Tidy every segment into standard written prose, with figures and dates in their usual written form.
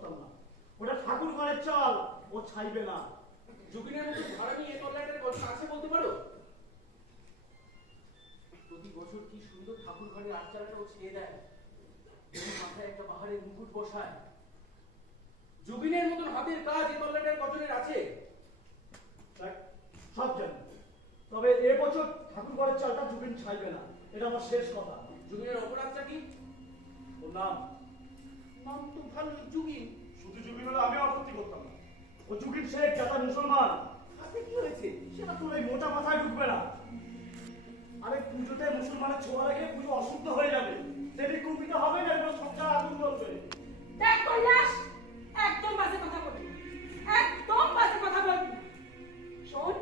করতাম না। ওটা ঠাকুর ঘরের চাল, ও ছাইবে না। জুবিনের মতো ভাড়া নিয়ে তল্লাটের গল্প আছে বলতে পারো? প্রতি বছর কি সুন্দর ঠাকুর ঘরের আটচালাটা ও ছেড়ে দেয়, মাথায় একটা পাহাড়ের মুকুট বসায়। জুবিনের মতন হাতের কাজ এই তল্লাটের কজনের আছে? সব জানি, তবে এবছর ঠাকুর ঘরের চালটা জুবিন ছাইবে না, এটা আমার শেষ কথা। জুবিনের অপরাধটা কি? ওর নাম তো ভালো, জুবিন। শুধু জুবিন হলে আমি আপত্তি করতাম না। ও জুবিন শেখ, যাতা মুসলমান। তাতে কি হয়েছে? সেটা তোর এই মোটা মাথায় ঢুকবে না। আরে পুজোতে মুসলমানের ছোঁয়া লেগে পুজো অশুদ্ধ হয়ে যাবে, দেবী কুপিত হবে না, এগুলো সব জায়গায় আগুন জ্বলবে। দেখ কৈলাস, একদম বাজে কথা বলবি, একদম বাজে কথা বলবি। শোন,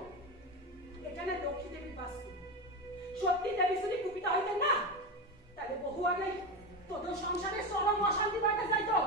এখানে লক্ষ্মী দেবীর বাস্তু। সত্যি দেবী যদি কুপিত হইতেন না, তাহলে বহু আগে তোদের সংসারে চরম অশান্তি বাড়তে যাইতো।